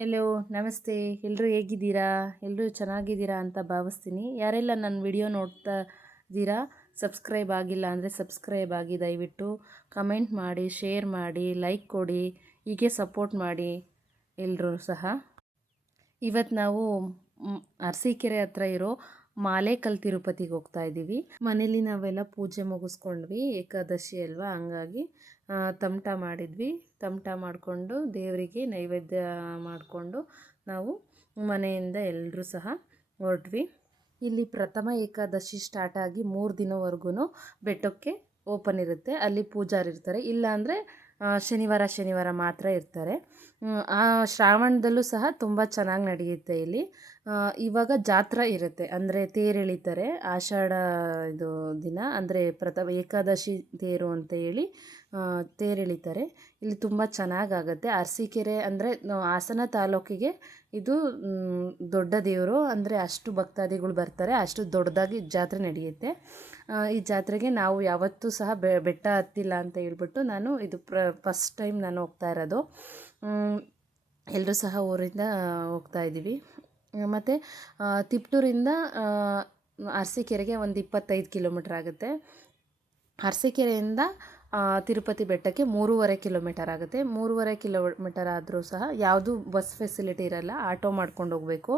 ಎಲ್ಲೋ, ನಮಸ್ತೆ ಎಲ್ಲರೂ ಹೇಗಿದ್ದೀರಾ? ಎಲ್ಲರೂ ಚೆನ್ನಾಗಿದ್ದೀರಾ? ಅಂತ ಭಾವಿಸ್ತೀನಿ. ಯಾರೆಲ್ಲ ನನ್ನ ವಿಡಿಯೋ ನೋಡ್ತಾ ಇದ್ದೀರಾ, ಸಬ್ಸ್ಕ್ರೈಬ್ ಆಗಿಲ್ಲ ಅಂದರೆ ಸಬ್ಸ್ಕ್ರೈಬ್ ಆಗಿ ದಯವಿಟ್ಟು ಕಮೆಂಟ್ ಮಾಡಿ, ಶೇರ್ ಮಾಡಿ, ಲೈಕ್ ಕೊಡಿ, ಹೀಗೆ ಸಪೋರ್ಟ್ ಮಾಡಿ ಎಲ್ಲರೂ ಸಹ. ಇವತ್ತು ನಾವು ಅರಸೀಕೆರೆ ಹತ್ರ ಇರೋ ಮಾಲೇಕಲ್ ತಿರುಪತಿಗೆ ಹೋಗ್ತಾ ಇದ್ದೀವಿ. ಮನೇಲಿ ನಾವೆಲ್ಲ ಪೂಜೆ ಮುಗಿಸ್ಕೊಂಡ್ವಿ ಏಕಾದಶಿ ಅಲ್ವಾ? ಹಂಗಾಗಿ ತಮಟ ಮಾಡಿದ್ವಿ. ತಮಟ ಮಾಡಿಕೊಂಡು ದೇವರಿಗೆ ನೈವೇದ್ಯ ಮಾಡಿಕೊಂಡು ನಾವು ಮನೆಯಿಂದ ಎಲ್ಲರೂ ಸಹ ಹೊರಟ್ವಿ. ಇಲ್ಲಿ ಪ್ರಥಮ ಏಕಾದಶಿ ಸ್ಟಾರ್ಟ್ ಆಗಿ ಮೂರು ದಿನವರೆಗೂ ಬೆಟ್ಟಕ್ಕೆ ಓಪನ್ ಇರುತ್ತೆ. ಅಲ್ಲಿ ಪೂಜಾರಿ ಇರ್ತಾರೆ. ಇಲ್ಲಾಂದರೆ ಶನಿವಾರ ಶನಿವಾರ ಮಾತ್ರ ಇರ್ತಾರೆ. ಆ ಶ್ರಾವಣದಲ್ಲೂ ಸಹ ತುಂಬ ಚೆನ್ನಾಗಿ ನಡೆಯುತ್ತೆ ಇಲ್ಲಿ. ಇವಾಗ ಜಾತ್ರೆ ಇರುತ್ತೆ. ಅಂದರೆ ತೇರು ಎಳಿತಾರೆ. ಆಷಾಢ ಇದು ದಿನ. ಅಂದರೆ ಪ್ರಥಮ ಏಕಾದಶಿ ತೇರು ಅಂತ ಹೇಳಿ ಆ, ತೇರು ಎಳಿತಾರೆ ಇಲ್ಲಿ ತುಂಬ ಚೆನ್ನಾಗಾಗತ್ತೆ. ಅರಸೀಕೆರೆ ಅಂದರೆ ಹಾಸನ ತಾಲೂಕಿಗೆ ಇದು ದೊಡ್ಡ ದೇವರು. ಅಂದರೆ ಅಷ್ಟು ಭಕ್ತಾದಿಗಳು ಬರ್ತಾರೆ. ಅಷ್ಟು ದೊಡ್ಡದಾಗಿ ಜಾತ್ರೆ ನಡೆಯುತ್ತೆ. ಈ ಜಾತ್ರೆಗೆ ನಾವು ಯಾವತ್ತೂ ಸಹ ಬೆಟ್ಟ ಹತ್ತಿಲ್ಲ ಅಂತ ಹೇಳ್ಬಿಟ್ಟು ನಾನು ಇದು ಪ್ರ ಫಸ್ಟ್ ಟೈಮ್ ನಾನು ಹೋಗ್ತಾ ಇರೋದು. ಎಲ್ಲರೂ ಸಹ ಊರಿಂದ ಹೋಗ್ತಾ ಇದ್ದೀವಿ. ಮತ್ತು ತಿಪ್ಟೂರಿಂದ ಅರಸೀಕೆರೆಗೆ ಒಂದು ಇಪ್ಪತ್ತೈದು ಕಿಲೋಮೀಟ್ರ್ ಆಗುತ್ತೆ. ಅರಸೀಕೆರೆಯಿಂದ ತಿರುಪತಿ ಬೆಟ್ಟಕ್ಕೆ ಮೂರುವರೆ ಕಿಲೋಮೀಟರ್ ಆಗುತ್ತೆ. ಮೂರುವರೆ ಕಿಲೋಮೀಟರ್ ಆದರೂ ಸಹ ಯಾವುದೂ ಬಸ್ ಫೆಸಿಲಿಟಿ ಇರಲ್ಲ, ಆಟೋ ಮಾಡ್ಕೊಂಡು ಹೋಗಬೇಕು.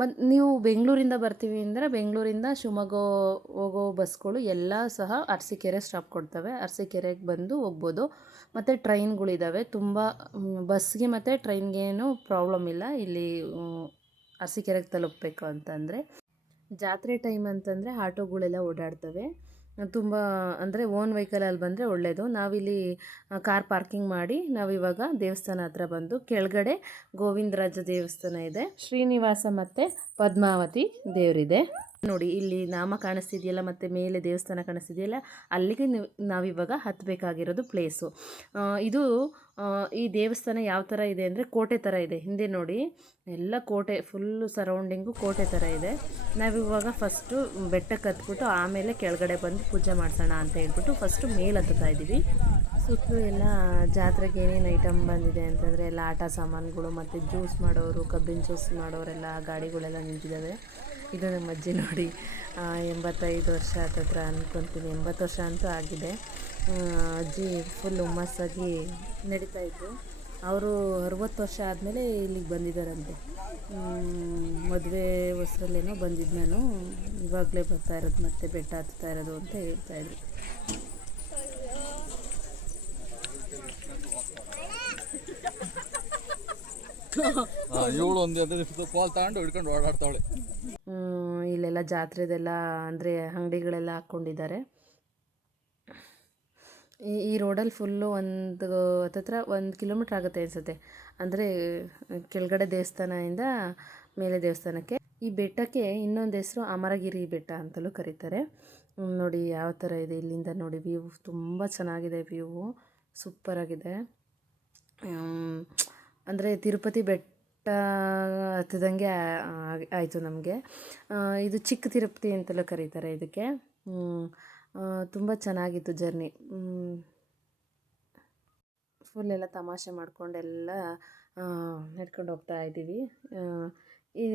ಮತ್ತು ನೀವು ಬೆಂಗಳೂರಿಂದ ಬರ್ತೀವಿ ಅಂದರೆ ಬೆಂಗಳೂರಿಂದ ಶಿವಮೊಗ್ಗ ಹೋಗೋ ಬಸ್ಗಳು ಎಲ್ಲ ಸಹ ಅರಸೀಕೆರೆ ಸ್ಟಾಪ್ ಕೊಡ್ತವೆ. ಅರಸೀಕೆರೆಗೆ ಬಂದು ಹೋಗ್ಬೋದು. ಮತ್ತು ಟ್ರೈನ್ಗಳಿದ್ದಾವೆ ತುಂಬ ಬಸ್ಗೆ ಮತ್ತು ಟ್ರೈನ್ಗೇನು ಪ್ರಾಬ್ಲಮ್ ಇಲ್ಲ. ಇಲ್ಲಿ ಅರಸೀಕೆರೆಗೆ ತಲುಪಬೇಕು ಅಂತಂದರೆ. ಜಾತ್ರೆ ಟೈಮ್ ಅಂತಂದರೆ ಆಟೋಗಳೆಲ್ಲ ಓಡಾಡ್ತವೆ. ತುಂಬ ಅಂದರೆ ಓನ್ ವೆಹಿಕಲಲ್ಲಿ ಬಂದರೆ ಒಳ್ಳೆಯದು ನಾವಿಲ್ಲಿ ಕಾರ್ ಪಾರ್ಕಿಂಗ್ ಮಾಡಿ ನಾವಿವಾಗ ದೇವಸ್ಥಾನ ಹತ್ರ ಬಂದು ಕೆಳಗಡೆ ಗೋವಿಂದರಾಜ ದೇವಸ್ಥಾನ ಇದೆ. ಶ್ರೀನಿವಾಸ ಮತ್ತು ಪದ್ಮಾವತಿ ದೇವರಿದೆ. ನೋಡಿ, ಇಲ್ಲಿ ನಾಮ ಕಾಣಿಸ್ತಿದೆಯಲ್ಲ, ಮತ್ತು ಮೇಲೆ ದೇವಸ್ಥಾನ ಕಾಣಿಸ್ತಿದೆಯಲ್ಲ, ಅಲ್ಲಿಗೆ ನೀವು, ನಾವಿವಾಗ ಹತ್ತಬೇಕಾಗಿರೋದು ಪ್ಲೇಸು ಇದು ಈ ದೇವಸ್ಥಾನ ಯಾವ ಥರ ಇದೆ ಅಂದರೆ ಕೋಟೆ ಥರ ಇದೆ. ಹಿಂದೆ ನೋಡಿ, ಎಲ್ಲ ಕೋಟೆ ಫುಲ್ಲು ಸರೌಂಡಿಂಗು ಕೋಟೆ ಥರ ಇದೆ. ನಾವಿವಾಗ ಫಸ್ಟು ಬೆಟ್ಟಕ್ಕೆ ಹತ್ಬಿಟ್ಟು ಆಮೇಲೆ ಕೆಳಗಡೆ ಬಂದು ಪೂಜೆ ಮಾಡ್ಸೋಣ ಅಂತ ಹೇಳ್ಬಿಟ್ಟು ಫಸ್ಟು ಮೇಲೆ ಹತ್ತುತ್ತಾ ಇದ್ದೀವಿ. ಸುತ್ತಲೂ ಎಲ್ಲ ಜಾತ್ರೆಗೆ ಏನೇನು ಐಟಮ್ ಬಂದಿದೆ ಅಂತಂದರೆ, ಎಲ್ಲ ಆಟ ಸಾಮಾನುಗಳು ಮತ್ತು ಜ್ಯೂಸ್ ಮಾಡೋರು ಕಬ್ಬಿನ ಜ್ಯೂಸ್ ಮಾಡೋರೆಲ್ಲ, ಗಾಡಿಗಳೆಲ್ಲ ನಿಂತಿದ್ದಾವೆ. ಇದು ನಮ್ಮ ಅಜ್ಜಿ ನೋಡಿ ಎಂಬತ್ತೈದು ವರ್ಷ ಹತ್ತತ್ರ ಅಂದ್ಕೊತೀನಿ ಎಂಬತ್ತು ವರ್ಷ ಅಂತೂ ಆಗಿದೆ. ಅಜ್ಜಿ ಫುಲ್ ಹುಮ್ಮಸ್ಸಾಗಿ ನಡೀತಾ ಇದ್ದರು ಅವರು ಅರುವತ್ತು ವರ್ಷ ಆದಮೇಲೆ ಇಲ್ಲಿಗೆ ಬಂದಿದ್ದಾರಂತೆ. ಮದುವೆ ಹೊಸ್ರಲ್ಲೇನೋ ಬಂದಿದ್ದು ನಾನು. ಇವಾಗಲೇ ಬರ್ತಾ ಇರೋದು ಮತ್ತೆ ಬೆಟ್ಟ ಹತ್ತಾ ಇರೋದು ಅಂತ ಹೇಳ್ತಾಯಿದ್ರು ಇವಳು ಒಂದು ಪಾಲ್ ತಗೊಂಡು ಹಿಡ್ಕೊಂಡು ಓಡಾಡ್ತಾವಳೆ. ಇಲ್ಲೆಲ್ಲ ಜಾತ್ರೆದೆಲ್ಲ ಅಂದರೆ ಅಂಗಡಿಗಳೆಲ್ಲ ಹಾಕ್ಕೊಂಡಿದ್ದಾರೆ. ಈ ಈ ರೋಡಲ್ಲಿ ಫುಲ್ಲು ಒಂದು ಹತ್ರ ಒಂದು ಕಿಲೋಮೀಟ್ರ್ ಆಗುತ್ತೆ ಅನಿಸುತ್ತೆ. ಅಂದರೆ ಕೆಳಗಡೆ ದೇವಸ್ಥಾನದಿಂದ ಮೇಲೆ ದೇವಸ್ಥಾನಕ್ಕೆ. ಈ ಬೆಟ್ಟಕ್ಕೆ ಇನ್ನೊಂದು ಹೆಸರು ಅಮರಗಿರಿ ಬೆಟ್ಟ ಅಂತಲೂ ಕರೀತಾರೆ. ನೋಡಿ ಯಾವ ಥರ ಇದೆ ಇಲ್ಲಿಂದ ನೋಡಿ ವ್ಯೂ ತುಂಬ ಚೆನ್ನಾಗಿದೆ ವ್ಯೂವು ಸೂಪರಾಗಿದೆ ಅಂದರೆ ತಿರುಪತಿ ಬೆಟ್ಟ ಹತ್ತದಂಗೆ ಆಯಿತು ನಮಗೆ. ಇದು ಚಿಕ್ಕ ತಿರುಪತಿ ಅಂತಲೂ ಕರೀತಾರೆ ಇದಕ್ಕೆ. ತುಂಬ ಚೆನ್ನಾಗಿತ್ತು ಜರ್ನಿ. ಫುಲ್ ಎಲ್ಲ ತಮಾಷೆ ಮಾಡಿಕೊಂಡೆಲ್ಲ ನಡ್ಕೊಂಡು ಹೋಗ್ತಾ ಇದ್ದೀವಿ. ಈ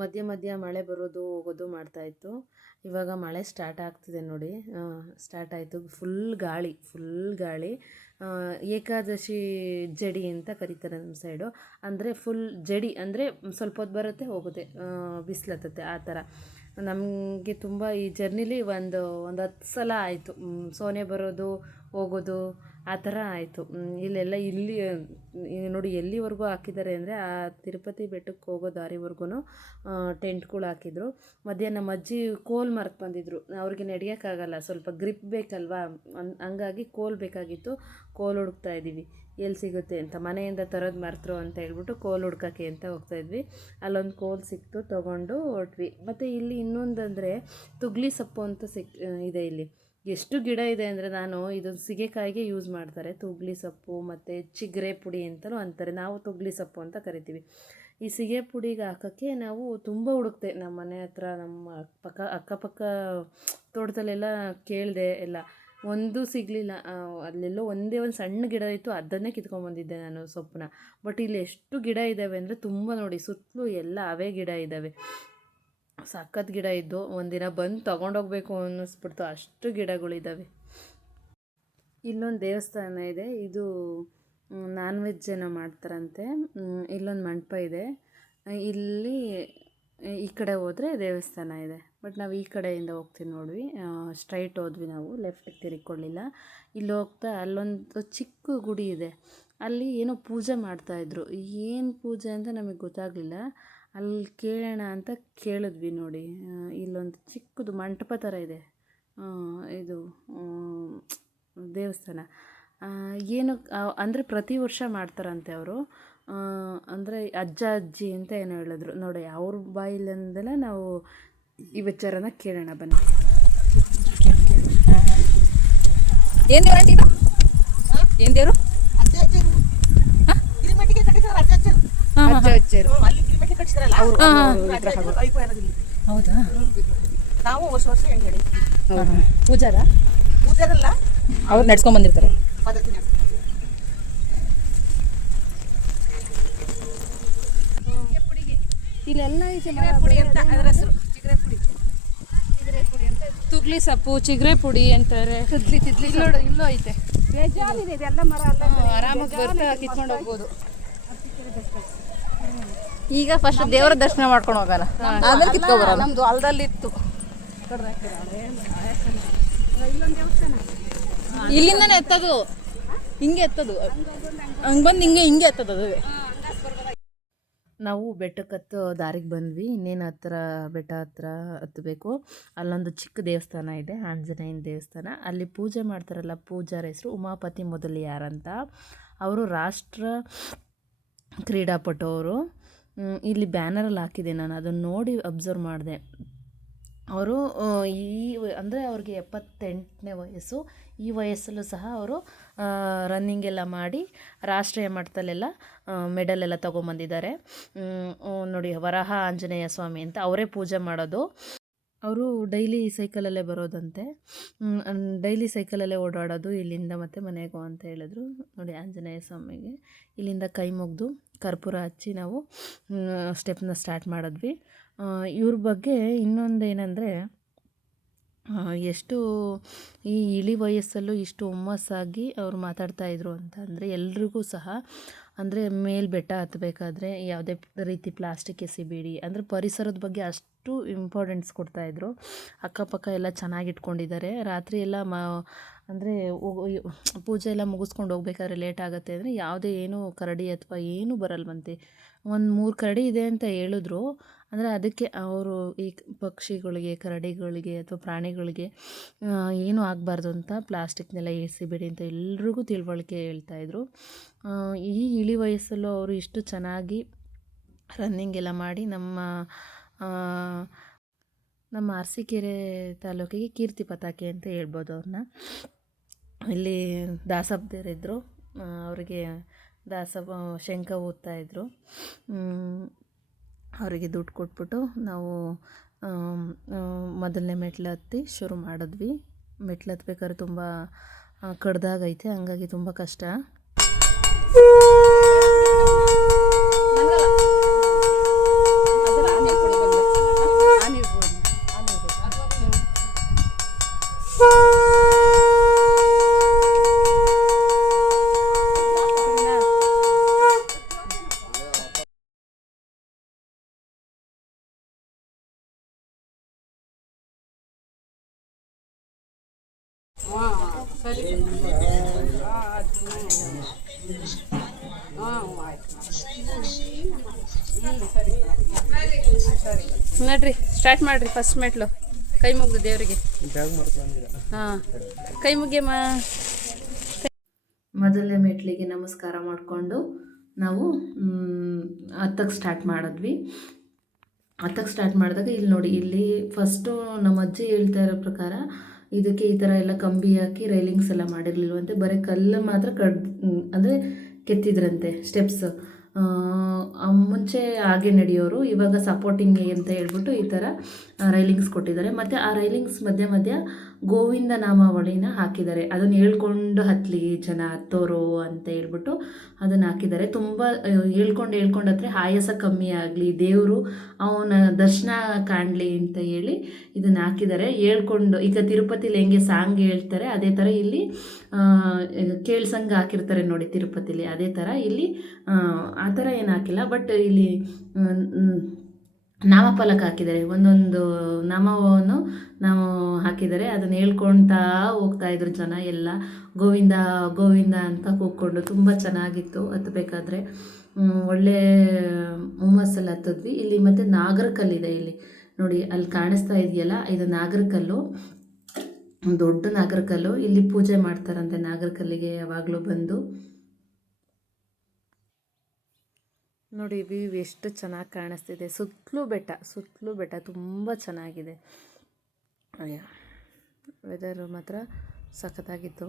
ಮಧ್ಯ ಮಧ್ಯ ಮಳೆ ಬರೋದು ಹೋಗೋದು ಮಾಡ್ತಾಯಿತ್ತು ಇವಾಗ ಮಳೆ ಸ್ಟಾರ್ಟ್ ಆಗ್ತಿದೆ ನೋಡಿ. ಸ್ಟಾರ್ಟ್ ಆಯಿತು. ಫುಲ್ ಗಾಳಿ ಫುಲ್ ಗಾಳಿ. ಏಕಾದಶಿ ಜಡಿ ಅಂತ ಕರೀತಾರೆ ನಮ್ಮ ಸೈಡು ಅಂದರೆ ಫುಲ್ ಜಡಿ, ಅಂದರೆ ಸ್ವಲ್ಪ ಹೊತ್ತು ಬರುತ್ತೆ, ಹೋಗುತ್ತೆ. ಬಿಸಿಲತ್ತತ್ತೆ, ಆ ಥರ. ನಮಗೆ ತುಂಬ ಈ ಜರ್ನಿಲಿ ಒಂದು ಒಂದು ಹತ್ತು ಸಲ ಆಯಿತು. ಸೋನೆ ಬರೋದು ಹೋಗೋದು ಆ ಥರ ಆಯಿತು. ಇಲ್ಲೆಲ್ಲ ಇಲ್ಲಿ ನೋಡಿ ಎಲ್ಲಿವರೆಗೂ ಹಾಕಿದ್ದಾರೆ ಅಂದರೆ ಆ ತಿರುಪತಿ ಬೆಟ್ಟಕ್ಕೆ ಹೋಗೋ ದಾರಿವರೆಗೂ ಟೆಂಟ್ಗಳು ಹಾಕಿದ್ರು. ಮಧ್ಯ ನಮ್ಮ ಅಜ್ಜಿ ಕೋಲ್ ಮರಕ್ಕೆ ಬಂದಿದ್ರು. ಅವ್ರಿಗೆ ನಡೆಯೋಕ್ಕಾಗಲ್ಲ, ಸ್ವಲ್ಪ ಗ್ರಿಪ್ ಬೇಕಲ್ವಾ? ಹಂಗ್- ಹಂಗಾಗಿ ಕೋಲ್ ಬೇಕಾಗಿತ್ತು. ಕೋಲ್ ಹುಡುಕ್ತಾ ಇದ್ದೀವಿ. ಎಲ್ಲಿ ಸಿಗುತ್ತೆ ಅಂತ, ಮನೆಯಿಂದ ತರೋದು ಮರ್ತರು ಅಂತ ಹೇಳ್ಬಿಟ್ಟು ಕೋಲ್ ಹುಡ್ಕಕ್ಕೆ ಅಂತ ಹೋಗ್ತಾಯಿದ್ವಿ ಅಲ್ಲೊಂದು ಕೋಲ್ ಸಿಕ್ತು, ತೊಗೊಂಡು ಹೊರಟ್ವಿ. ಮತ್ತು ಇಲ್ಲಿ ಇನ್ನೊಂದಂದರೆ ತುಗ್ಲಿ ಸೊಪ್ಪು ಅಂತ ಸಿಕ್, ಇದೆ ಇಲ್ಲಿ. ಎಷ್ಟು ಗಿಡ ಇದೆ ಅಂದರೆ ನಾನು ಇದೊಂದು ಸಿಗೆಕಾಯಿಗೆ ಯೂಸ್ ಮಾಡ್ತಾರೆ. ತುಗ್ಲಿ ಸೊಪ್ಪು ಮತ್ತು ಚಿಗ್ರೆ ಪುಡಿ ಅಂತಲೂ ಅಂತಾರೆ. ನಾವು ತುಗ್ಲಿ ಸೊಪ್ಪು ಅಂತ ಕರಿತೀವಿ. ಈ ಸಿಗೆ ಪುಡಿಗೆ ಹಾಕೋಕ್ಕೆ ನಾವು ತುಂಬ ಹುಡುಕ್ತೆ. ನಮ್ಮ ಮನೆ ಹತ್ರ ನಮ್ಮ ಪಕ್ಕ ಅಕ್ಕಪಕ್ಕ ತೋಟದಲ್ಲೆಲ್ಲ ಕೇಳಿದೆ ಎಲ್ಲ. ಒಂದು ಸಿಗಲಿಲ್ಲ. ಅಲ್ಲೆಲ್ಲೋ ಒಂದೇ ಒಂದು ಸಣ್ಣ ಗಿಡ ಇತ್ತು, ಅದನ್ನೇ ಕಿತ್ಕೊಂಡ್ಬಂದಿದ್ದೆ ನಾನು ಸೊಪ್ಪನ್ನ. ಬಟ್ ಇಲ್ಲಿ ಎಷ್ಟು ಗಿಡ ಇದ್ದಾವೆ ಅಂದರೆ ತುಂಬ ನೋಡಿ, ಸುತ್ತಲೂ ಎಲ್ಲ ಅವೇ ಗಿಡ ಇದ್ದಾವೆ ಸಖತ್ ಗಿಡ ಇದ್ದು ಒಂದಿನ ಬಂದು ತೊಗೊಂಡೋಗ್ಬೇಕು ಅನ್ನಿಸ್ಬಿಡ್ತು. ಅಷ್ಟು ಗಿಡಗಳಿದ್ದಾವೆ ಇಲ್ಲೊಂದು ದೇವಸ್ಥಾನ ಇದೆ. ಇದು ನಾನ್ ವೆಜ್ ಏನೋ ಮಾಡ್ತಾರಂತೆ. ಇಲ್ಲೊಂದು ಮಂಟಪ ಇದೆ. ಇಲ್ಲಿ, ಈ ಕಡೆ ಹೋದರೆ ದೇವಸ್ಥಾನ ಇದೆ. ಬಟ್ ನಾವು ಈ ಕಡೆಯಿಂದ ಹೋಗ್ತೀವಿ ನೋಡ್ವಿ. ಸ್ಟ್ರೈಟ್ ಹೋದ್ವಿ ನಾವು. ಲೆಫ್ಟಿಗೆ ತಿರುಗಿಕೊಳ್ಳಿಲ್ಲ. ಇಲ್ಲಿ ಹೋಗ್ತಾ ಅಲ್ಲೊಂದು ಚಿಕ್ಕ ಗುಡಿ ಇದೆ. ಅಲ್ಲಿ ಏನೋ ಪೂಜೆ ಮಾಡ್ತಾಯಿದ್ರು ಏನು ಪೂಜೆ ಅಂತ ನಮಗೆ ಗೊತ್ತಾಗಲಿಲ್ಲ. ಅಲ್ಲಿ ಕೇಳೋಣ ಅಂತ ಕೇಳಿದ್ವಿ ನೋಡಿ. ಇಲ್ಲೊಂದು ಚಿಕ್ಕದು ಮಂಟಪ ಥರ ಇದೆ. ಇದು ದೇವಸ್ಥಾನ. ಏನು ಅಂದರೆ ಪ್ರತಿ ವರ್ಷ ಮಾಡ್ತಾರಂತೆ ಅವರು. ಅಂದರೆ ಅಜ್ಜ ಅಜ್ಜಿ ಅಂತ ಏನೋ ಹೇಳಿದ್ರು. ನೋಡಿ ಅವ್ರ ಬಾಯಿಲಿಂದಲೇ ನಾವು ಈ ವಿಚಾರನ ಕೇಳೋಣ ಬನ್ನಿ. ಏನು ದೇವ್ರ ಇದು ಏನ್ ದೇವ್ರು? ಅಜ್ಜ ಅಜ್ಜಿಯರು ಹೌದಾ. ನಾವು ವರ್ಷ ವರ್ಷ ಹೆಂಗೆ ಹೇಳಿ? ಪೂಜಾರ? ಪೂಜಾರಲ್ಲ? ಅವ್ರು ನಡ್ಸ್ಕೊಂಡ್ ಬಂದಿರ್ತಾರೆ. ಇಲ್ಲೆಲ್ಲ ಪುಡಿ ಅಂತ ಅದರ ಹೆಸರು. ಚಿಗ್ರೆ ಪುಡಿ. ತುಗ್ಲಿ ಸೊಪ್ಪು ಚಿಗ್ರೆ ಪುಡಿ ಅಂತಾರೆ. ನೋಡು ಇಲ್ಲೂ ಐತೆ. ಬೇಜಾನಿದೆ ಇದೆಲ್ಲ ಮರ ಅಲ್ಲ ಆರಾಮಾಗಿ ಬರ್ತಾ ಕಿತ್ಕೊಂಡು ಹೋಗ್ಬೋದು. ಈಗ ಫಸ್ಟ್ ದೇವರ ದರ್ಶನ ಮಾಡ್ಕೊಂಡು ಹೋಗೋಣ. ಆಮೇಲೆ ಕಿತ್ಕೊ ಬರೋಣ ನಮ್ದು ಹೊಲದಲ್ಲಿತ್ತು. ಇಲ್ಲಿಂದನೇ ಎತ್ತದು. ಹಿಂಗೆ ಎತ್ತದು. ಹಂಗೆ ಬಂದು ಹಿಂಗೆ ಹಿಂಗೆ ಎತ್ತದು ನಾವು ಬೆಟ್ಟಕ್ಕೆ ಹತ್ತೋ ದಾರಿಗೆ ಬಂದ್ವಿ. ಇನ್ನೇನು ಹತ್ರ ಬೆಟ್ಟ ಹತ್ರ ಹತ್ತಬೇಕು ಅಲ್ಲೊಂದು ಚಿಕ್ಕ ದೇವಸ್ಥಾನ ಇದೆ ಆಂಜನೇಯನ ದೇವಸ್ಥಾನ. ಅಲ್ಲಿ ಪೂಜೆ ಮಾಡ್ತಾರಲ್ಲ ಪೂಜಾರ ಹೆಸರು ಉಮಾಪತಿ ಮೊದಲು ಅಂತ. ಅವರು ರಾಷ್ಟ್ರ ಕ್ರೀಡಾಪಟು ಅವರು. ಇಲ್ಲಿ ಬ್ಯಾನರಲ್ಲಿ ಹಾಕಿದೆ ನಾನು, ಅದನ್ನು ನೋಡಿ ಅಬ್ಸರ್ವ್ ಮಾಡಿದೆ. ಅವರು ಈ ಅಂದರೆ ಅವ್ರಿಗೆ ಎಪ್ಪತ್ತೆಂಟನೇ ವಯಸ್ಸು, ಈ ವಯಸ್ಸಲ್ಲೂ ಸಹ ಅವರು ರನ್ನಿಂಗ್ ಎಲ್ಲ ಮಾಡಿ ರಾಷ್ಟ್ರೀಯ ಮಟ್ಟದಲ್ಲೆಲ್ಲ ಮೆಡಲ್ ಎಲ್ಲ ತೊಗೊಂಬಂದಿದ್ದಾರೆ. ನೋಡಿ, ವರಹ ಆಂಜನೇಯ ಸ್ವಾಮಿ ಅಂತ ಅವರೇ ಪೂಜೆ ಮಾಡೋದು. ಅವರು ಡೈಲಿ ಸೈಕಲಲ್ಲೇ ಬರೋದಂತೆ. ಡೈಲಿ ಸೈಕಲಲ್ಲೇ ಓಡಾಡೋದು, ಇಲ್ಲಿಂದ ಮತ್ತೆ ಮನೆಗೋ ಅಂತ ಹೇಳಿದ್ರು. ನೋಡಿ, ಆಂಜನೇಯ ಸ್ವಾಮಿಗೆ ಇಲ್ಲಿಂದ ಕೈ ಮುಗಿದು. ಕರ್ಪೂರ ಹಚ್ಚಿ ನಾವು ಸ್ಟೆಪ್ನ ಸ್ಟಾರ್ಟ್ ಮಾಡಿದ್ವಿ. ಇವ್ರ ಬಗ್ಗೆ ಇನ್ನೊಂದು ಏನಂದರೆ ಎಷ್ಟು ಈ ಇಳಿ ವಯಸ್ಸಲ್ಲೂ ಇಷ್ಟು ಹುಮ್ಮಸ್ಸಾಗಿ ಅವ್ರು ಮಾತಾಡ್ತಾ ಇದ್ರು ಅಂತ ಅಂದರೆ ಎಲ್ರಿಗೂ ಸಹ, ಅಂದರೆ ಮೇಲ್ ಬೆಟ್ಟ ಹತ್ತಬೇಕಾದ್ರೆ ಯಾವುದೇ ರೀತಿ ಪ್ಲಾಸ್ಟಿಕ್ ಎಸಿಬೇಡಿ, ಅಂದರೆ ಪರಿಸರದ ಬಗ್ಗೆ ಅಷ್ಟು ಇಂಪಾರ್ಟೆನ್ಸ್ ಕೊಡ್ತಾಯಿದ್ರು ಅಕ್ಕಪಕ್ಕ ಎಲ್ಲ ಚೆನ್ನಾಗಿಟ್ಕೊಂಡಿದ್ದಾರೆ ರಾತ್ರಿ ಎಲ್ಲ ಮ ಅಂದರೆ ಪೂಜೆ ಎಲ್ಲ ಮುಗಿಸ್ಕೊಂಡು ಹೋಗ್ಬೇಕಾದ್ರೆ ಲೇಟ್ ಆಗುತ್ತೆ ಅಂದರೆ ಯಾವುದೇ ಏನು ಕರಡಿ ಅಥವಾ ಏನೂ ಬರಲ್ವಂತೆ. ಒಂದು ಮೂರು ಕರಡಿ ಇದೆ ಅಂತ ಹೇಳಿದ್ರು. ಅಂದರೆ ಅದಕ್ಕೆ ಅವರು ಈ ಪಕ್ಷಿಗಳಿಗೆ, ಕರಡಿಗಳಿಗೆ ಅಥವಾ ಪ್ರಾಣಿಗಳಿಗೆ ಏನು ಆಗಬಾರ್ದು ಅಂತ ಪ್ಲಾಸ್ಟಿಕ್ನೆಲ್ಲ ಎಸಿಬೇಡಿ ಅಂತ ಎಲ್ರಿಗೂ ತಿಳುವಳಿಕೆ ಹೇಳ್ತಾಯಿದ್ರು ಈ ಇಳಿ ವಯಸ್ಸಲ್ಲೂ ಅವರು ಇಷ್ಟು ಚೆನ್ನಾಗಿ ರನ್ನಿಂಗ್ ಎಲ್ಲ ಮಾಡಿ ನಮ್ಮ ನಮ್ಮ ಅರಸೀಕೆರೆ ತಾಲೂಕಿಗೆ ಕೀರ್ತಿ ಪತಾಕೆ ಅಂತ ಹೇಳ್ಬೋದು ಅವ್ರನ್ನ. ಇಲ್ಲಿ ದಾಸಬ್ದರಿದ್ದರು ಅವರಿಗೆ ದಾಸ ಶಂಖ ಇದ್ದರು ಅವರಿಗೆ ದುಡ್ಡು ಕೊಟ್ಬಿಟ್ಟು ನಾವು ಮೊದಲನೇ ಮೆಟ್ಲು ಹತ್ತಿ ಶುರು ಮಾಡಿದ್ವಿ. ಮೆಟ್ಲು ಹತ್ಬೇಕಾದ್ರೆ ತುಂಬ ಕಡ್ದಾಗೈತೆ, ಹಂಗಾಗಿ ತುಂಬ ಕಷ್ಟ. ಸ್ಟಾರ್ಟ್ ಮಾಡ್ರಿ ಫಸ್ಟ್ ಮೆಟ್ಲು. ಕೈ ಮುಗ್ದು ದೇವರಿಗೆ. ಹಾಂ. ಕೈ ಮುಗಿಯಮ್ಮ ಮೊದಲನೇ ಮೆಟ್ಲಿಗೆ ನಮಸ್ಕಾರ ಮಾಡಿಕೊಂಡು ನಾವು ಹತ್ತಕ್ಕೆ ಸ್ಟಾರ್ಟ್ ಮಾಡಿದ್ವಿ. ಹತ್ತಕ್ಕೆ ಸ್ಟಾರ್ಟ್ ಮಾಡಿದಾಗ ಇಲ್ಲಿ ನೋಡಿ, ಇಲ್ಲಿ ಫಸ್ಟು ನಮ್ಮ ಅಜ್ಜಿ ಹೇಳ್ತಾ ಇರೋ ಪ್ರಕಾರ ಇದಕ್ಕೆ ಈ ಥರ ಎಲ್ಲ ಕಂಬಿ ಹಾಕಿ ರೈಲಿಂಗ್ಸ್ ಎಲ್ಲ ಮಾಡಿರಲಿಲ್ವಂತೆ. ಬರೀ ಕಲ್ಲು ಮಾತ್ರ ಕಡ್ ಅಂದರೆ ಕೆತ್ತಿದ್ರಂತೆ ಸ್ಟೆಪ್ಸ್ ಮುಂಚೆ ಹಾಗೆ ನಡೆಯೋರು, ಇವಾಗ ಸಪೋರ್ಟಿಂಗ್ ಅಂತ ಹೇಳ್ಬಿಟ್ಟು ಈ ಥರ ರೈಲಿಂಗ್ಸ್ ಕೊಟ್ಟಿದ್ದಾರೆ. ಮತ್ತು ಆ ರೈಲಿಂಗ್ಸ್ ಮಧ್ಯ ಮಧ್ಯ ಗೋವಿಂದ ನಾಮಾವಳಿನ ಹಾಕಿದ್ದಾರೆ. ಅದನ್ನು ಹೇಳ್ಕೊಂಡು ಹತ್ತಲಿ ಜನ ಹತ್ತೋರು ಅಂತ ಹೇಳ್ಬಿಟ್ಟು ಅದನ್ನು ಹಾಕಿದ್ದಾರೆ. ತುಂಬ ಹೇಳ್ಕೊಂಡು ಹೇಳ್ಕೊಂಡು ಹತ್ರ ಆಯಾಸ ಕಮ್ಮಿ ಆಗಲಿ ದೇವರು ಅವನ ದರ್ಶನ ಕಾಣಲಿ ಅಂತ ಹೇಳಿ ಇದನ್ನು ಹಾಕಿದ್ದಾರೆ. ಹೇಳ್ಕೊಂಡು ಈಗ ತಿರುಪತಿಲಿ ಹೆಂಗೆ ಸಾಂಗ್ ಹೇಳ್ತಾರೆ. ಅದೇ ಥರ ಇಲ್ಲಿ ಕೇಳ್ಸಂಗ ಹಾಕಿರ್ತಾರೆ ನೋಡಿ ತಿರುಪತಿಲಿ. ಅದೇ ಥರ ಇಲ್ಲಿ ಆ, ಥರ ಏನು ಹಾಕಿಲ್ಲ. ಬಟ್ ಇಲ್ಲಿ ನಾಮಫಲಕ ಹಾಕಿದ್ದಾರೆ. ಒಂದೊಂದು ನಾಮವನ್ನು ನಾವು ಹಾಕಿದ್ದಾರೆ ಅದನ್ನು ಹೇಳ್ಕೊಳ್ತಾ ಹೋಗ್ತಾ ಇದ್ರು ಜನ ಎಲ್ಲ. ಗೋವಿಂದ ಗೋವಿಂದ ಅಂತ ಕೂಕೊಂಡು ತುಂಬ ಚೆನ್ನಾಗಿತ್ತು. ಹತ್ತಬೇಕಾದ್ರೆ ಒಳ್ಳೆ ಹುಮ್ಮಸ್ಸಲ್ಲಿ ಹತ್ತಿದ್ವಿ. ಇಲ್ಲಿ ಮತ್ತು ನಾಗರಕಲ್ಲಿದೆ ಇಲ್ಲಿ. ನೋಡಿ, ಅಲ್ಲಿ ಕಾಣಿಸ್ತಾ ಇದೆಯಲ್ಲ, ಇದು ನಾಗರಕಲ್ಲು ದೊಡ್ಡ ನಾಗರಕಲ್ಲು ಇಲ್ಲಿ ಪೂಜೆ ಮಾಡ್ತಾರಂತೆ ನಾಗರಕಲ್ಲಿಗೆ ಯಾವಾಗಲೂ ಬಂದು. ನೋಡಿ ವ್ಯೂ ಎಷ್ಟು ಚೆನ್ನಾಗಿ ಕಾಣಿಸ್ತಿದೆ. ಸುತ್ತಲೂ ಬೆಟ್ಟ ಸುತ್ತಲೂ ಬೆಟ್ಟ ತುಂಬ ಚೆನ್ನಾಗಿದೆ. ಅಯ್ಯ ವೆದರು ಮಾತ್ರ ಸಖತ್ತಾಗಿತ್ತು.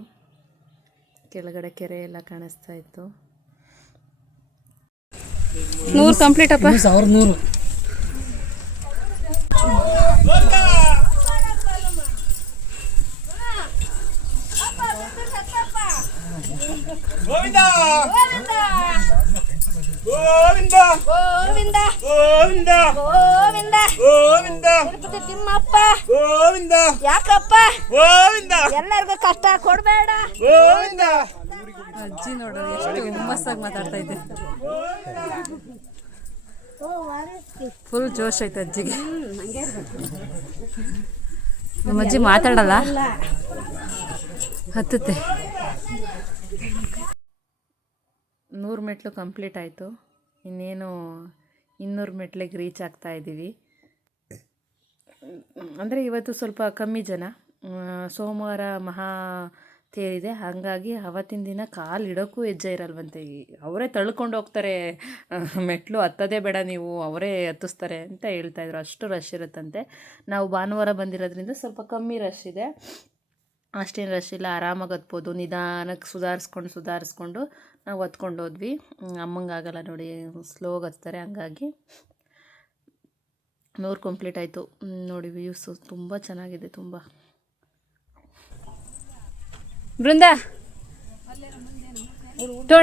ಕೆಳಗಡೆ ಕೆರೆ ಎಲ್ಲ ಕಾಣಿಸ್ತಾ ಇತ್ತು. ನೂರು ಕಂಪ್ಲೀಟ್ ಅಪ್ಪ. ಸಾವಿರದ ನೂರು. ಗೋವಿಂದ! ಗೋವಿಂದ. ಗೋವಿಂದ. ಗೋವಿಂದ. ಗೋವಿಂದ. ಗೋವಿಂದ. ತಿರುಪತಿ ತಿಮ್ಮಪ್ಪ. ಗೋವಿಂದ. ಯಾಕಪ್ಪ? ಗೋವಿಂದ. ಎಲ್ಲರಿಗೂ ಕಷ್ಟ ಕೊಡಬೇಡ. ಗೋವಿಂದ. ಅಜ್ಜಿ ನೋಡು ಎಷ್ಟು ಹುಮ್ಮಸ್ಸಾಗಿ ಮಾತಾಡ್ತಾ ಇದ್ದೆ. ಫುಲ್ ಜೋಶ್ ಐತೆ ಅಜ್ಜಿಗೆ. ನಮ್ಮ ಅಜ್ಜಿ ಮಾತಾಡಲ್ಲ. ಹತ್ತುತ್ತೆ. ನೂರು ಮೆಟ್ಲು ಕಂಪ್ಲೀಟ್ ಆಯಿತು. ಇನ್ನೇನು ಇನ್ನೂರು ಮೆಟ್ಲಿಗೆ ರೀಚ್ ಆಗ್ತಾ ಇದ್ದೀವಿ ಅಂದರೆ ಇವತ್ತು ಸ್ವಲ್ಪ ಕಮ್ಮಿ ಜನ. ಸೋಮವಾರ ಮಹಾ ತೇರಿದೆ. ಹಾಗಾಗಿ ಅವತ್ತಿನ ದಿನ ಕಾಲು ಇಡೋಕ್ಕೂ ಹೆಜ್ಜೆ ಇರಲ್ವಂತೆ. ಅವರೇ ತಳ್ಕೊಂಡು ಹೋಗ್ತಾರೆ. ಮೆಟ್ಲು ಹತ್ತದೇ ಬೇಡ ನೀವು, ಅವರೇ ಹತ್ತಿಸ್ತಾರೆ ಅಂತ ಹೇಳ್ತಾಯಿದ್ರು ಅಷ್ಟು ರಶ್ ಇರುತ್ತಂತೆ. ನಾವು ಭಾನುವಾರ ಬಂದಿರೋದ್ರಿಂದ ಸ್ವಲ್ಪ ಕಮ್ಮಿ ರಶ್ ಇದೆ. ಅಷ್ಟೇನು ರಶ್ ಇಲ್ಲ, ಆರಾಮಾಗಿ ಹತ್ಬೋದು ನಿಧಾನಕ್ಕೆ ಸುಧಾರಿಸ್ಕೊಂಡು ಸುಧಾರಿಸ್ಕೊಂಡು ನಾವು ಹತ್ಕೊಂಡು ಹೋದ್ವಿ. ಅಮ್ಮಂಗೆ ಆಗಲ್ಲ ನೋಡಿ ಸ್ಲೋ ಹತ್ತಾರೆ ಹಂಗಾಗಿ ನೂರು ಕಂಪ್ಲೀಟ್ ಆಯಿತು. ನೋಡಿ ವ್ಯೂಸು ತುಂಬ ಚೆನ್ನಾಗಿದೆ, ತುಂಬ. ಬೃಂದ ಟು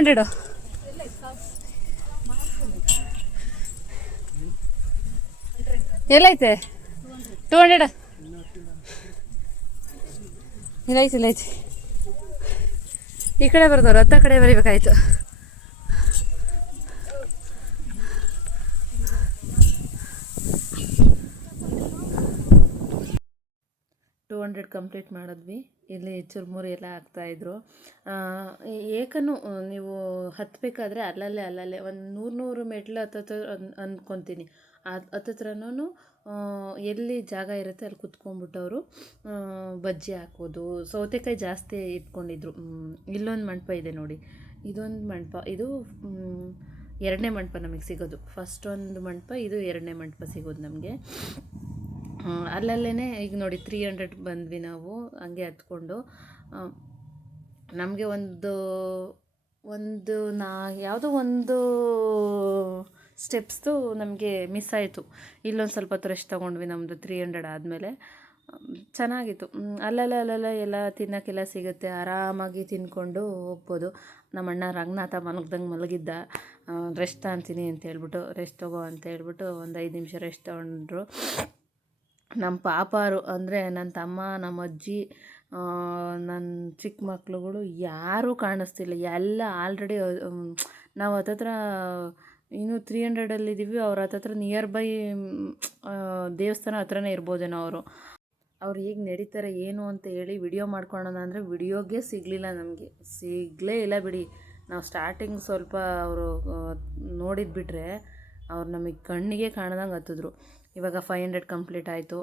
ಎಲ್ಲೈತೆ? ಟು ಹಂಡ್ರೆಡ್ ಇಲ್ಲೈತಿ ಇಲ್ಲೈತಿ ಈ ಕಡೆ ಬರ್ದವ್ರು ಹತ್ತ ಕಡೆ ಬರಿಬೇಕಾಯ್ತು. ಟೂ ಹಂಡ್ರೆಡ್ ಕಂಪ್ಲೀಟ್ ಮಾಡಿದ್ವಿ. ಇಲ್ಲಿ ಚುರುಮುರಿ ಎಲ್ಲ ಹಾಕ್ತಾಯಿದ್ರು ಏಕನು ನೀವು ಹತ್ತಬೇಕಾದ್ರೆ ಅಲ್ಲಲ್ಲೇ ಅಲ್ಲಲ್ಲೇ, ಒಂದು ನೂರು ನೂರು ಮೆಟ್ಲು ಹತ್ತತ್ರ ಅಂದ್ಕೊತೀನಿ ಹತ್ತತ್ರನೂ ಎಲ್ಲಿ ಜಾಗ ಇರುತ್ತೆ ಅಲ್ಲಿ ಕುತ್ಕೊಂಡ್ಬಿಟ್ಟು ಅವರು ಬಜ್ಜಿ ಹಾಕೋದು. ಸೌತೆಕಾಯಿ ಜಾಸ್ತಿ ಇಟ್ಕೊಂಡಿದ್ರು. ಇಲ್ಲೊಂದು ಮಂಟಪ ಇದೆ ನೋಡಿ. ಇದೊಂದು ಮಂಟಪ, ಇದು ಎರಡನೇ ಮಂಟಪ ನಮಗೆ ಸಿಗೋದು. ಫಸ್ಟ್ ಒಂದು ಮಂಟಪ, ಇದು ಎರಡನೇ ಮಂಟಪ ಸಿಗೋದು ನಮಗೆ. ಅಲ್ಲಲ್ಲೇ ಈಗ ನೋಡಿ ತ್ರೀ ಹಂಡ್ರೆಡ್ ಬಂದ್ವಿ ನಾವು, ಹಂಗೆ ಹತ್ಕೊಂಡು. ನಮಗೆ ಒಂದು ಒಂದು ನಾ, ಯಾವುದೋ ಒಂದು ಸ್ಟೆಪ್ಸ್ದು ನಮಗೆ ಮಿಸ್ ಆಯಿತು. ಇಲ್ಲೊಂದು ಸ್ವಲ್ಪ ಹೊತ್ತು ರೆಸ್ಟ್ ತೊಗೊಂಡ್ವಿ ನಮ್ಮದು ತ್ರೀ ಹಂಡ್ರೆಡ್ ಆದಮೇಲೆ. ಚೆನ್ನಾಗಿತ್ತು. ಅಲ್ಲಲ್ಲ ಅಲ್ಲಲ್ಲ ಎಲ್ಲ ತಿನ್ನೋಕ್ಕೆಲ್ಲ ಸಿಗುತ್ತೆ. ಆರಾಮಾಗಿ ತಿನ್ಕೊಂಡು ಹೋಗ್ಬೋದು. ನಮ್ಮ ಅಣ್ಣ ರಂಗನಾಥ ಮಲಗ್ದಂಗೆ ಮಲಗಿದ್ದ. ರೆಸ್ಟ್ ತಗೊತೀನಿ ಅಂತ ಹೇಳ್ಬಿಟ್ಟು ರೆಸ್ಟ್ ತಗೋ ಅಂತ ಹೇಳ್ಬಿಟ್ಟು ಒಂದು ಐದು ನಿಮಿಷ ರೆಸ್ಟ್ ತೊಗೊಂಡ್ರು. ನಮ್ಮ ಪಾಪಾರು ಅಂದರೆ ನನ್ನ ತಮ್ಮ ನಮ್ಮ ಅಜ್ಜಿ ನನ್ನ ಚಿಕ್ಕ ಮಕ್ಕಳುಗಳು ಯಾರೂ ಕಾಣಿಸ್ತಿಲ್ಲ. ಎಲ್ಲ ಆಲ್ರೆಡಿ ನಾವು ಹತ್ತತ್ರ ಇನ್ನೂ ತ್ರೀ ಹಂಡ್ರೆಡಲ್ಲಿದ್ದೀವಿ ಅವ್ರ ಹತ್ತತ್ರ ನಿಯರ್ ಬೈ ದೇವಸ್ಥಾನ ಹತ್ರನೇ ಇರ್ಬೋದೇನೋ ಅವರು ಅವ್ರು ಈಗ ನಡೀತಾರೆ, ಏನು ಅಂತ ಹೇಳಿ ವಿಡಿಯೋ ಮಾಡ್ಕೊಳೋಣ ಅಂದರೆ ವಿಡಿಯೋಗೆ ಸಿಗಲಿಲ್ಲ ನಮಗೆ. ಸಿಗಲೇ ಇಲ್ಲ ಬಿಡಿ. ನಾವು ಸ್ಟಾರ್ಟಿಂಗ್ ಸ್ವಲ್ಪ ಅವರು ನೋಡಿದ್ಬಿಟ್ರೆ ಅವ್ರು ನಮಗೆ ಕಣ್ಣಿಗೆ ಕಾಣ್ದಂಗೆ ಹತ್ತಿದ್ರು. ಇವಾಗ ಫೈವ್ ಹಂಡ್ರೆಡ್ ಕಂಪ್ಲೀಟ್ ಆಯಿತು.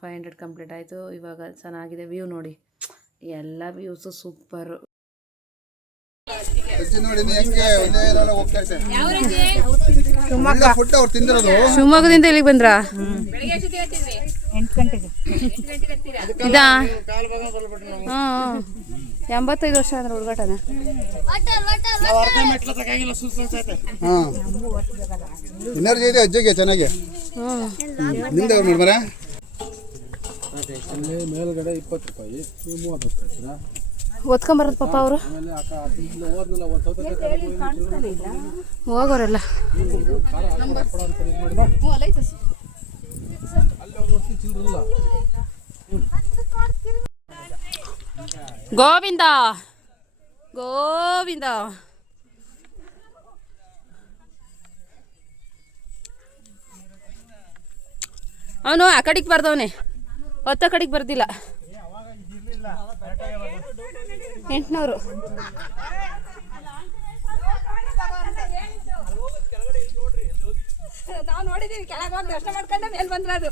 ಫೈವ್ ಹಂಡ್ರೆಡ್ ಕಂಪ್ಲೀಟ್ ಆಯಿತು. ಇವಾಗ ಚೆನ್ನಾಗಿದೆ. ವ್ಯೂ ನೋಡಿ. ಎಲ್ಲ ವ್ಯೂಸು ಸೂಪರು. ಶಿವಮೊಗ್ಗದಿಂದ ಇಲ್ಲಿಗೆ ಬಂದ್ರ? ಇದಾ? ಹಾಂ ಎಂಬತ್ತೈದು ವರ್ಷ ಆದ್ರೆ ಹುಡುಗಾಟನ? ಹಾ. ಎನರ್ಜಿ ಇದೆ ಅಜ್ಜಿಗೆ ಚೆನ್ನಾಗಿ. ನಿಂದ ನೋಡಿ ಮರ ಅಲ್ಲಿ ಮೇಲ್ಗಡೆ ಇಪ್ಪತ್ತು ರೂಪಾಯಿ ಮೂವತ್ತು ರೂಪಾಯಿ? ಓದ್ಕೊಂಬರೋದು ಪಾಪ ಅವರು. ಹೋಗೋರೆಲ್ಲ. ಗೋವಿಂದ. ಗೋವಿಂದ. ಅವನು ಆ ಕಡೆಗೆ ಬರ್ದವನೇ. ಹೊತ್ತ ಕಡೆಗೆ ಬರ್ದಿಲ್ಲ. ಎಂಟುನೂರು. ನಾವು ನೋಡಿದೀವಿ ಕೆಳಗೆ ಒಂದು ದರ್ಶನ ಮಾಡ್ಕೊಂಡೆ ಮೇಲೆ ಬಂದ್ರೆ ಅದು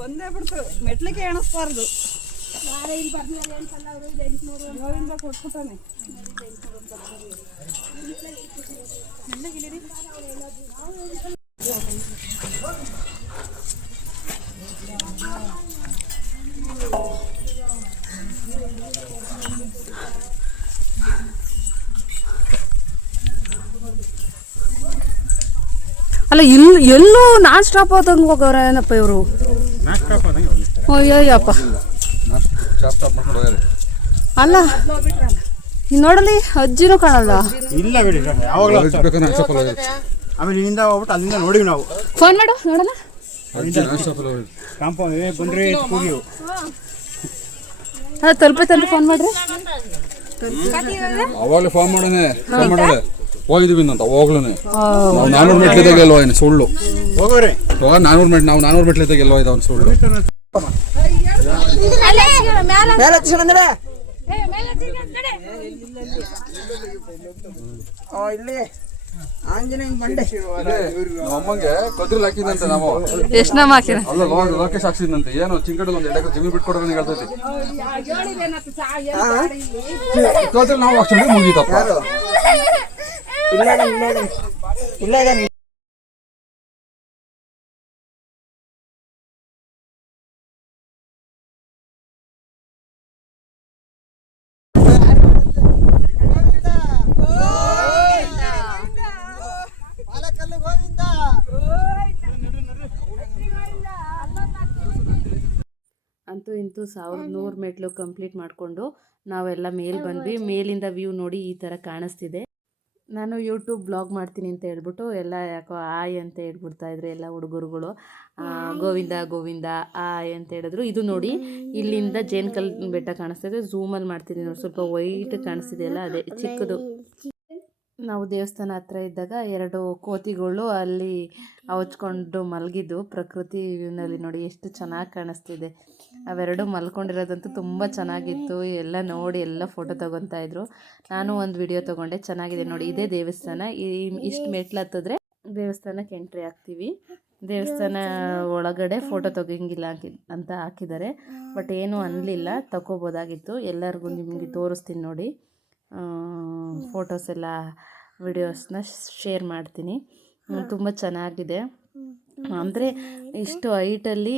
ಬಂದೇ ಬಿಡ್ತು. ಮೆಟ್ಲಿಕ್ಕೆ ಎಣಿಸ್ಬಾರ್ದು. ಗೋವಿಂದ ಕೊಟ್ಬಿಟ್ಟಾನೆ. ಅಲ್ಲ ಇಲ್ಲಿ ಎಲ್ಲೂ ನಾನ್ ಸ್ಟಾಪ್ ಆದಂಗೆ ಹೋಗವ್ರ ಏನಪ್ಪ ಇವರು? ಅಯ್ಯಪ್ಪ ಅಲ್ಲ ನೋಡಲಿ ಅಜ್ಜಿನೂ ಕಾಣಲ್ಲ ಇಲ್ಲ ಬಿಡಿ ಯಾವಾಗಲೂ. ಆಮೇಲೆ ಇಲ್ಲಿಂದ ಹೋಗ್ಬಿಟ್ಟು ಅಲ್ಲಿಂದ ನೋಡಿವಿ ನಾವು. ಫೋನ್ ಮಾಡು ನೋಡಲ್ಲ. ಕಾಂಪೌಂಡ್ ಬಂದ್ರೆ ಕೂಗಿವು ತಲುಪೈತಂದ್ರೆ ಫೋನ್ ಮಾಡ್ರಿ. ಅವಾಗಲೇ ಫೋನ್ ಮಾಡೋಣ ಫೋನ್ ಮಾಡೋಳೆ ಹೋಗಿದೀವಿ ಅಂತ ಹೋಗ್ಲೂ ನಾವು ನಾನೂರು ಮೆಟ್ಲಿದ್ದಾಗ ಎಲ್ಲೋ ಏನು ಸುಳ್ಳು. ಹೋಗೋರಿ. ನಾನೂರು ಮೆಟ್ ನಾವು ನಾನೂರು ಮೆಟ್ಲಿದ್ದಾಗ ಎಲ್ಲೋ ಇದೆ ಅವ್ನು ಸುಳ್ಳು. ಇಲ್ಲಿ ಆಂಜನೇಯ ಬಂಡೆ. ನಮ್ಮ ಅಮ್ಮಂಗೆ ಕದ್ರಲ್ಲಿ ಹಾಕಿದಂತೆ ನಾವು. ಎಷ್ಟು ನಮ್ಮ ಹಾಕಿರ ಅಲ್ಲ ಲೋ- ಲೋಕೇಶ್ ಹಾಕ್ಸಿದಂತೆ ಏನು ಒಂದು ಎಡಕ್ಕೆ ಜಮೀನು ಬಿಟ್ಕೊಡೋ ನನಗೆ ಹೇಳ್ತೈತಿ ಕದ್ರಲ್ಲಿ ನಾವು ಅಷ್ಟು ಮುಗೀತಪ್ಪ. ಅಂತೂ ಇಂತೂ ಸಾವಿರದ ನೂರು ಮೆಟ್ಲು ಕಂಪ್ಲೀಟ್ ಮಾಡಿಕೊಂಡು ನಾವೆಲ್ಲ ಮೇಲ್ ಬಂದ್ವಿ. ಮೇಲಿಂದ ವ್ಯೂ ನೋಡಿ ಈ ಥರ ಕಾಣಿಸ್ತಿದೆ. ನಾನು ಯೂಟ್ಯೂಬ್ ಬ್ಲಾಗ್ ಮಾಡ್ತೀನಿ ಅಂತ ಹೇಳ್ಬಿಟ್ಟು ಎಲ್ಲ ಯಾಕೋ ಆಯ್ ಅಂತ ಹೇಳ್ಬಿಡ್ತಾ ಇದ್ರು ಎಲ್ಲ ಹುಡುಗರುಗಳು. ಗೋವಿಂದ ಗೋವಿಂದ ಆಯ್ ಅಂತ ಹೇಳಿದ್ರು. ಇದು ನೋಡಿ ಇಲ್ಲಿಂದ ಜೇನ್ಕಲ್ ಬೆಟ್ಟ ಕಾಣಿಸ್ತಿದೆ ಝೂಮಲ್ಲಿ ಮಾಡ್ತೀನಿ ನೋಡಿ ಸ್ವಲ್ಪ ವೈಟ್ ಕಾಣಿಸ್ತಿದೆಯಲ್ಲ ಅದೇ ಚಿಕ್ಕದು. ನಾವು ದೇವಸ್ಥಾನ ಹತ್ರ ಇದ್ದಾಗ ಎರಡು ಕೋತಿಗಳು ಅಲ್ಲಿ ಅವಚ್ಕೊಂಡು ಮಲಗಿದ್ದು ಪ್ರಕೃತಿನಲ್ಲಿ ನೋಡಿ ಎಷ್ಟು ಚೆನ್ನಾಗಿ ಕಾಣಿಸ್ತಿದೆ. ಅವೆರಡು ಮಲ್ಕೊಂಡಿರೋದಂತೂ ತುಂಬ ಚೆನ್ನಾಗಿತ್ತು. ಎಲ್ಲ ನೋಡಿ, ಎಲ್ಲ ಫೋಟೋ ತಗೊತಾ ಇದ್ರು. ನಾನು ಒಂದು ವಿಡಿಯೋ ತಗೊಂಡೆ. ಚೆನ್ನಾಗಿದೆ ನೋಡಿ. ಇದೇ ದೇವಸ್ಥಾನ. ಈ, ಇಷ್ಟು ಮೆಟ್ಲು ಹತ್ತಿದ್ರೆ ದೇವಸ್ಥಾನಕ್ಕೆ ಎಂಟ್ರಿ ಆಗ್ತೀವಿ ದೇವಸ್ಥಾನ ಒಳಗಡೆ ಫೋಟೋ ತೆಗಿಯಂಗಿಲ್ಲ ಹಾಕಿ ಅಂತ ಹಾಕಿದ್ದಾರೆ. ಬಟ್ ಏನೂ ಅನ್ನಲಿಲ್ಲ ತಗೋಬೋದಾಗಿತ್ತು ಎಲ್ಲರಿಗೂ ನಿಮಗೆ ತೋರಿಸ್ತೀನಿ ನೋಡಿ. ಫೋಟೋಸ್ ಎಲ್ಲ ವಿಡಿಯೋಸ್ನ ಶೇರ್ ಮಾಡ್ತೀನಿ. ತುಂಬ ಚೆನ್ನಾಗಿದೆ. ಅಂದರೆ ಇಷ್ಟು ಹೈಟಲ್ಲಿ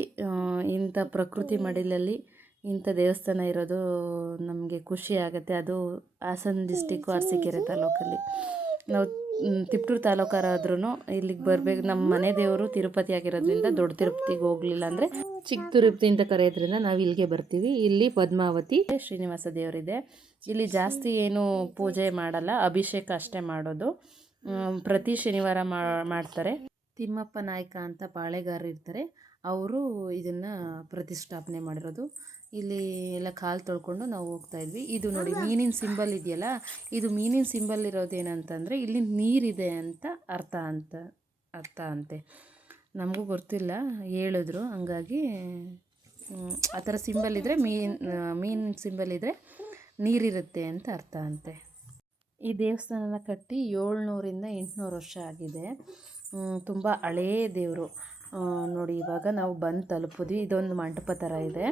ಇಂಥ ಪ್ರಕೃತಿ ಮಡಿಲಲ್ಲಿ ಇಂಥ ದೇವಸ್ಥಾನ ಇರೋದು ನಮಗೆ ಖುಷಿ ಆಗುತ್ತೆ. ಅದು ಹಾಸನ ಡಿಸ್ಟಿಕ್ಕು ಅರಸೀಕೆರೆ ತಾಲೂಕಲ್ಲಿ. ನಾವು ತಿಪ್ಟೂರು ತಾಲೂಕಾರಾದ್ರೂ ಇಲ್ಲಿಗೆ ಬರಬೇಕು. ನಮ್ಮ ಮನೆ ದೇವರು ತಿರುಪತಿ ಆಗಿರೋದ್ರಿಂದ ದೊಡ್ಡ ತಿರುಪತಿಗೆ ಹೋಗಲಿಲ್ಲ ಅಂದರೆ ಚಿಕ್ಕ ತಿರುಪತಿ ಅಂತ ಕರೆಯೋದ್ರಿಂದ ನಾವು ಇಲ್ಲಿಗೆ ಬರ್ತೀವಿ. ಇಲ್ಲಿ ಪದ್ಮಾವತಿ ಶ್ರೀನಿವಾಸ ದೇವರಿದೆ. ಇಲ್ಲಿ ಜಾಸ್ತಿ ಏನು ಪೂಜೆ ಮಾಡಲ್ಲ, ಅಭಿಷೇಕ ಅಷ್ಟೇ ಮಾಡೋದು. ಪ್ರತಿ ಶನಿವಾರ ಮಾಡ್ತಾರೆ. ತಿಮ್ಮಪ್ಪ ನಾಯ್ಕ ಅಂತ ಪಾಳೆಗಾರರು ಇರ್ತಾರೆ. ಅವರು ಇದನ್ನು ಪ್ರತಿಷ್ಠಾಪನೆ ಮಾಡಿರೋದು. ಇಲ್ಲಿ ಎಲ್ಲ ಕಾಲು ತೊಳ್ಕೊಂಡು ನಾವು ಹೋಗ್ತಾ ಇದ್ವಿ. ಇದು ನೋಡಿ, ಮೀನಿನ ಸಿಂಬಲ್ ಇದೆಯಲ್ಲ, ಇದು ಮೀನಿನ ಸಿಂಬಲ್ ಇರೋದು ಏನಂತಂದರೆ, ಇಲ್ಲಿ ನೀರಿದೆ ಅಂತ ಅರ್ಥ ಅಂತ, ಅರ್ಥ ಅಂತೆ. ನಮಗೂ ಗೊತ್ತಿಲ್ಲ, ಹೇಳಿದ್ರು. ಹಂಗಾಗಿ ಆ ಥರ ಸಿಂಬಲ್ ಇದ್ದರೆ ಮೀನ್ ಮೀನ್ ಸಿಂಬಲ್ ಇದ್ದರೆ ನೀರಿರುತ್ತೆ ಅಂತ ಅರ್ಥ ಅಂತೆ. ಈ ದೇವಸ್ಥಾನನ ಕಟ್ಟಿ ಏಳ್ನೂರಿಂದ ಎಂಟುನೂರು ವರ್ಷ ಆಗಿದೆ. ತುಂಬ ಹಳೇ ದೇವರು. ನೋಡಿ, ಇವಾಗ ನಾವು ಬಂದು ತಲುಪಿದ್ವಿ. ಇದೊಂದು ಮಂಟಪ ಥರ ಇದೆ.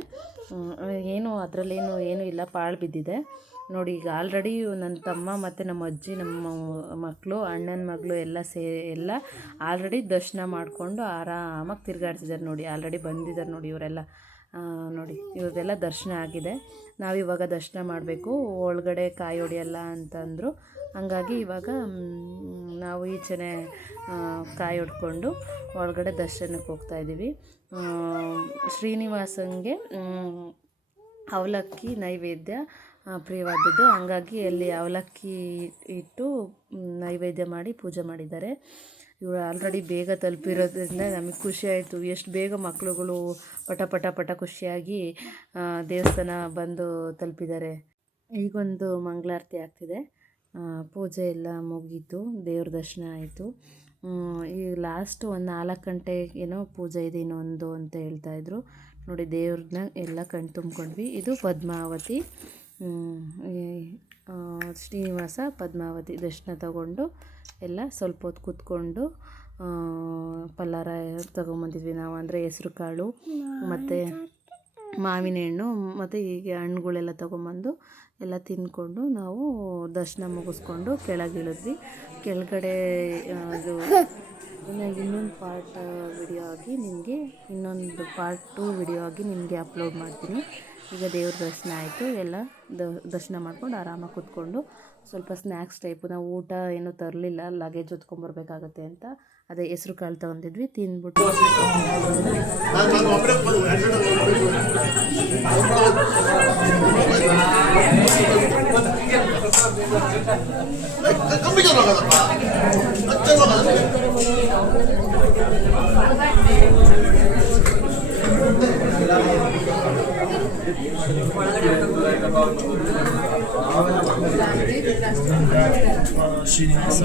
ಏನು, ಅದರಲ್ಲೇನು ಏನೂ ಇಲ್ಲ, ಪಾಳು ಬಿದ್ದಿದೆ. ನೋಡಿ, ಈಗ ಆಲ್ರೆಡಿ ನನ್ನ ತಮ್ಮ ಮತ್ತು ನಮ್ಮ ಅಜ್ಜಿ, ನಮ್ಮ ಮಕ್ಕಳು ಅಣ್ಣನ ಮಗಳು ಎಲ್ಲ ಸೇ, ಎಲ್ಲ ಆಲ್ರೆಡಿ ದರ್ಶನ ಮಾಡಿಕೊಂಡು ಆರಾಮಾಗಿ ತಿರುಗಾಡ್ತಿದ್ದಾರೆ ನೋಡಿ. ಆಲ್ರೆಡಿ ಬಂದಿದ್ದಾರೆ ನೋಡಿ ಇವರೆಲ್ಲ. ನೋಡಿ, ಇವ್ರದ್ದೆಲ್ಲ ದರ್ಶನ ಆಗಿದೆ. ನಾವಿವಾಗ ದರ್ಶನ ಮಾಡಬೇಕು. ಒಳಗಡೆ ಕಾಯಿ ಹೊಡೆಯಲ್ಲ ಅಂತಂದರು ಹಂಗಾಗಿ ಇವಾಗ ನಾವು ಈಚೆನೆ ಕಾಯಿ ಹೊಡ್ಕೊಂಡು ಒಳಗಡೆ ದರ್ಶನಕ್ಕೆ ಹೋಗ್ತಾ ಇದ್ದೀವಿ ಶ್ರೀನಿವಾಸಂಗೆ ಅವಲಕ್ಕಿ ನೈವೇದ್ಯ ಪ್ರಿಯವಾದದ್ದು. ಹಂಗಾಗಿ ಅಲ್ಲಿ ಅವಲಕ್ಕಿ ಇಟ್ಟು ನೈವೇದ್ಯ ಮಾಡಿ ಪೂಜೆ ಮಾಡಿದ್ದಾರೆ. ಇವರು ಆಲ್ರೆಡಿ ಬೇಗ ತಲುಪಿರೋದ್ರಿಂದ ನಮಗೆ ಖುಷಿ ಆಯಿತು. ಎಷ್ಟು ಬೇಗ ಮಕ್ಕಳುಗಳು ಪಟ ಪಟ ಪಟ ಖುಷಿಯಾಗಿ ದೇವಸ್ಥಾನ ಬಂದು ತಲುಪಿದ್ದಾರೆ. ಈಗೊಂದು ಮಂಗಳಾರತಿ ಆಗ್ತಿದೆ. ಪೂಜೆ ಎಲ್ಲ ಮುಗೀತು, ದೇವ್ರ ದರ್ಶನ ಆಯಿತು. ಈ ಲಾಸ್ಟ್ ಒಂದು ನಾಲ್ಕು ಗಂಟೆ ಏನೋ ಪೂಜೆ ಇದೆ, ಇನ್ನೊಂದು ಅಂತ ಹೇಳ್ತಾಯಿದ್ರು ನೋಡಿ ದೇವ್ರನ್ನ ಎಲ್ಲ ಕಣ್ ತುಂಬ್ಕೊಂಡ್ವಿ. ಇದು ಪದ್ಮಾವತಿ. ಶ್ರೀನಿವಾಸ ಪದ್ಮಾವತಿ ದರ್ಶನ ತಗೊಂಡು ಎಲ್ಲ ಸ್ವಲ್ಪ ಹೊತ್ತು ಕೂತ್ಕೊಂಡು ಪಲ್ಲಾರ ತಗೊಂಬಂದಿದ್ವಿ ನಾವು. ಅಂದರೆ ಹೆಸ್ರು ಕಾಳು, ಮತ್ತು ಮಾವಿನ ಹಣ್ಣು, ಮತ್ತು ಹೀಗೆ ಹಣ್ಣುಗಳೆಲ್ಲ ತೊಗೊಂಬಂದು ಎಲ್ಲ ತಿಂದ್ಕೊಂಡು ನಾವು ದರ್ಶನ ಮುಗಿಸ್ಕೊಂಡು ಕೆಳಗೆ ಇಳಿದ್ವಿ. ಕೆಳಗಡೆ ಅದು ಇನ್ನೊಂದು ಇನ್ನೊಂದು ಪಾರ್ಟ್ ವಿಡಿಯೋ ಆಗಿ ನಿಮಗೆ ಇನ್ನೊಂದು ಪಾರ್ಟ್ ಟು ವಿಡಿಯೋ ಆಗಿ ನಿಮಗೆ ಅಪ್ಲೋಡ್ ಮಾಡ್ತೀನಿ. ಈಗ ದೇವ್ರ ದರ್ಶನ ಆಯಿತು, ಎಲ್ಲ ದರ್ಶನ ಮಾಡ್ಕೊಂಡು ಆರಾಮಾಗಿ ಕೂತ್ಕೊಂಡು ಸ್ವಲ್ಪ ಸ್ನ್ಯಾಕ್ಸ್ ಟೈಪು ನಾವು ಊಟ ಏನೂ ತರಲಿಲ್ಲ ಲಗೇಜ್ ಹೊತ್ಕೊಂಡ್ಬರ್ಬೇಕಾಗತ್ತೆ ಅಂತ ಅದೇ ಹೆಸ್ರು ಕಾಳು ತೊಗೊಂಡಿದ್ವಿ, ತಿಂದ್ಬಿಟ್ಟು. श्रीनिवास